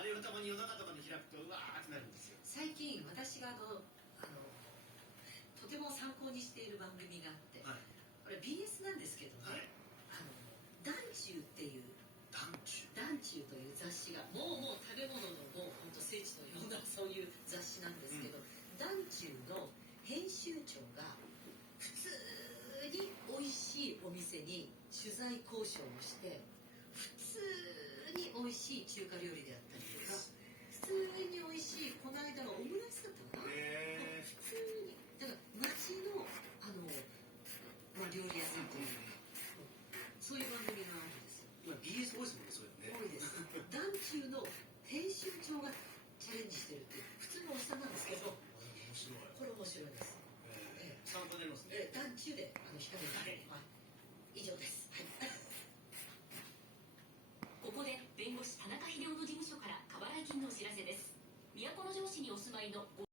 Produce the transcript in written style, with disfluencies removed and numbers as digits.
あれをたまに夜中とかで開くとうわーってなるんですよ。最近私がとても参考にしている番組があって、はい、これ BS なんですけどね、はい、団中っていう団中という雑誌がもう食べ物のもう本当聖地のようなそういう雑誌なんですけど、団中の編集長が普通に美味しいお店に取材交渉をして普通に美味しい中華料理であったりとか普通に美味しいこの間のオムライスだったかな、普通にだから街の料理屋さんというそういう番組があるんですよ。今 BS 多いですもんね、そういうのね。多いです。団中の編集長がチャレンジしてるっていう普通のおっさんなんですけど、面白い。これ面白いです。参考になりますね。団中で控えて、はい、以上です。はい、ここで弁護士田中秀夫の事務所から過払い金のお知らせです。都城市にお住まいの